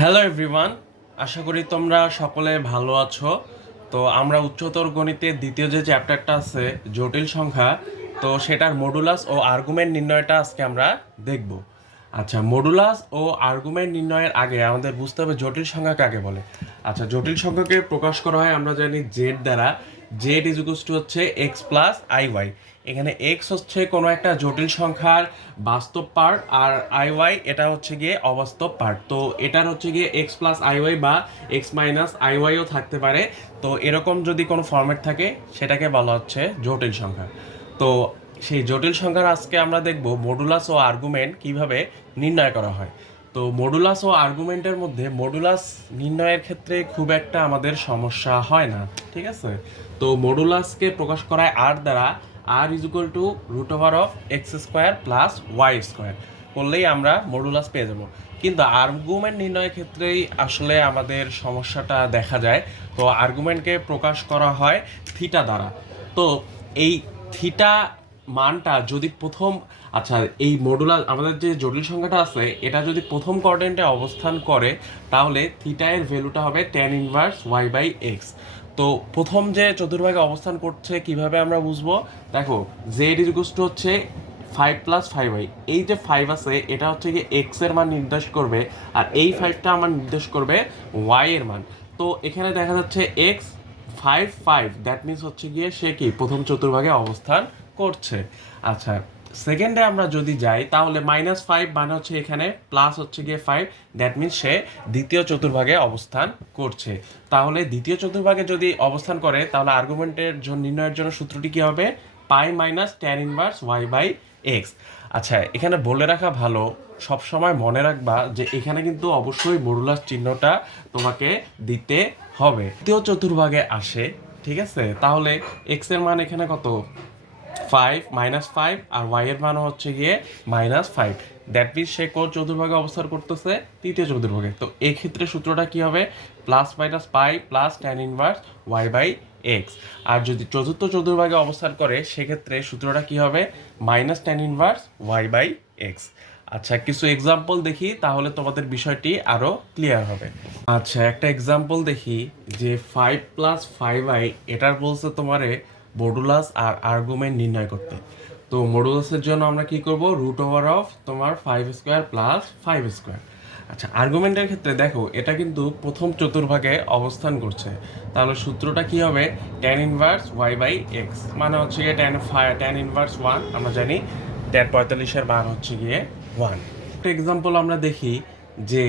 Hello everyone আশা করি তোমরা সকলে ভালো আছো। তো আমরা উচ্চতর গণিতের দ্বিতীয় যে চ্যাপ্টারটা আছে, জটিল সংখ্যা, তো সেটার মডুলাস ও আর্গুমেন্ট নির্ণয়টা আজকে আমরা দেখব। আচ্ছা মডুলাস ও আর্গুমেন্ট নির্ণয়ের আগে আমাদের বুঝতে হবে জটিল সংখ্যা কাকে বলে। আচ্ছা জটিল সংখ্যাকে প্রকাশ করা হয়, আমরা জানি জেড দ্বারা। জেড ইজ টু হচ্ছে এক্স প্লাস আই ওয়াই এখানে এক্স হচ্ছে কোনো একটা জটিল সংখ্যার বাস্তব পার্ট আর আই ওয়াই এটা হচ্ছে গিয়ে অবাস্তব পার্ট তো এটার হচ্ছে গিয়ে এক্স প্লাস আই ওয়াই বা এক্স মাইনাস আই ওয়াইও থাকতে পারে। তো এরকম যদি কোনো ফর্ম্যাট থাকে, সেটাকে বলা হচ্ছে জটিল সংখ্যা। তো সেই জটিল সংখ্যার আজকে আমরা দেখব মডুলাস ও আর্গুমেন্ট কীভাবে নির্ণয় করা হয়। তো মডুলাস ও আর্গুমেন্টের মধ্যে মডুলাস নির্ণয়ের ক্ষেত্রে খুব একটা আমাদের সমস্যা হয় না, ঠিক আছে? তো মডুলাসকে প্রকাশ করায় আর দ্বারা R is equal to root over of X square plus Y square করলেই আমরা মডুলাস পেয়ে যাব। কিন্তু আর্গুমেন্ট নির্ণয়ের ক্ষেত্রেই আসলে আমাদের সমস্যাটা দেখা যায়। তো আর্গুমেন্টকে প্রকাশ করা হয় থিটা দ্বারা। তো এই থিটা মানটা যদি প্রথম আচ্ছা এই মডুলার আমাদের যে জটিল সংখ্যাটা আছে, এটা যদি প্রথম কোয়ার্ডেন্টে অবস্থান করে, তাহলে থিটা এর ভ্যালুটা হবে tan inverse Y by X তো প্রথম যে চতুর্ভাগে অবস্থান করছে, কীভাবে আমরা বুঝব? দেখো জেড ইজ হচ্ছে ফাইভ প্লাস ফাইভ আই এই যে ফাইভ আছে, এটা হচ্ছে কি এক্সের মান নির্দেশ করবে, আর এই ফাইভটা আমার নির্দেশ করবে ওয়াই এর মান। তো এখানে দেখা যাচ্ছে X five five that means হচ্ছে গিয়ে সে কি? প্রথম চতুর্ভাগে অবস্থান করছে। আচ্ছা সেকেন্ডে আমরা যদি যাই, তাহলে মাইনাস ফাইভ মানে হচ্ছে এখানে প্লাস হচ্ছে গিয়ে ফাইভ দ্যাট মিনস সে দ্বিতীয় চতুর্ভাগে অবস্থান করছে। তাহলে দ্বিতীয় চতুর্ভাগে যদি অবস্থান করে, তাহলে আর্গুমেন্টের জন্য নির্ণয়ের জন্য সূত্রটি কী হবে? Pi minus tan inverse Y by X আচ্ছা এখানে বলে রাখা ভালো সব সময় মনে রাখবা যে এখানে কিন্তু অবশ্যই মডুলাস চিহ্নটা তোমাকে দিতে হবে। দ্বিতীয় চতুর্ভাগে আসে, ঠিক আছে? তাহলে এক্সের মান এখানে কত? ফাইভ মাইনাস ফাইভ আর ওয়াই এর মানও হচ্ছে গিয়ে মাইনাস ফাইভ দ্যাট মিনস সে কোন চতুর্ভাগে অবস্থান করতেছে, তৃতীয় চতুর্ভাগে তো এই ক্ষেত্রে সূত্রটা কি হবে? Plus minus pi plus tan inverse Y by X আর যদি চতুর্থ চতুর্ভাগে অবস্থান করে, সেক্ষেত্রে সূত্রটা কি হবে? Minus tan inverse Y by X আচ্ছা কিছু এক্সাম্পল দেখি, তাহলে তোমাদের বিষয়টি আরও ক্লিয়ার হবে। আচ্ছা একটা এক্সাম্পল দেখি, যে ফাইভ প্লাস ফাইভ আই এটার বলছে তোমারে মডুলাস আর আর্গুমেন্ট নির্ণয় করতে। তো মডুলাসের জন্য আমরা কি করব? রুট ওভার অফ তোমার five square plus five square আচ্ছা আর্গুমেন্টের ক্ষেত্রে দেখো, এটা কিন্তু প্রথম চতুর্ভাগে অবস্থান করছে। তাহলে সূত্রটা কি হবে? Tan inverse Y by X মানে হচ্ছে গিয়ে ট্যান ট্যান ইনভার্স ওয়ান আমরা জানি ট্যান পঁয়তাল্লিশের মান হচ্ছে গিয়ে ওয়ান একটা এক্সাম্পল আমরা দেখি যে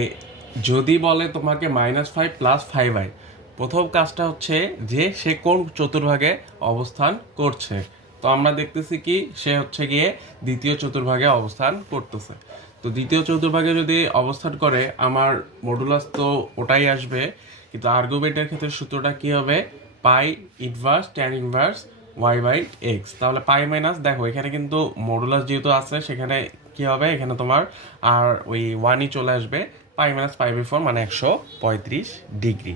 যদি বলে তোমাকে minus five plus five I প্রথম কাজটা হচ্ছে যে সে কোন চতুর্ভাগে অবস্থান করছে। তো আমরা দেখতেছি কি, সে হচ্ছে গিয়ে দ্বিতীয় চতুর্ভাগে অবস্থান করতেছে। তো দ্বিতীয় চতুর্ভাগে যদি অবস্থান করে, আমার মডুলাস তো ওটাই আসবে, কিন্তু আর্গুমেন্টের ক্ষেত্রে সূত্রটা কি হবে? Pi inverse tan inverse Y by X তাহলে পাই মাইনাস দেখো, এখানে কিন্তু মডুলাস যেহেতু আছে, সেখানে কি হবে? এখানে তোমার আর ওই ওয়ানই চলে আসবে pi minus pi by four মানে একশো পঁয়ত্রিশ ডিগ্রি।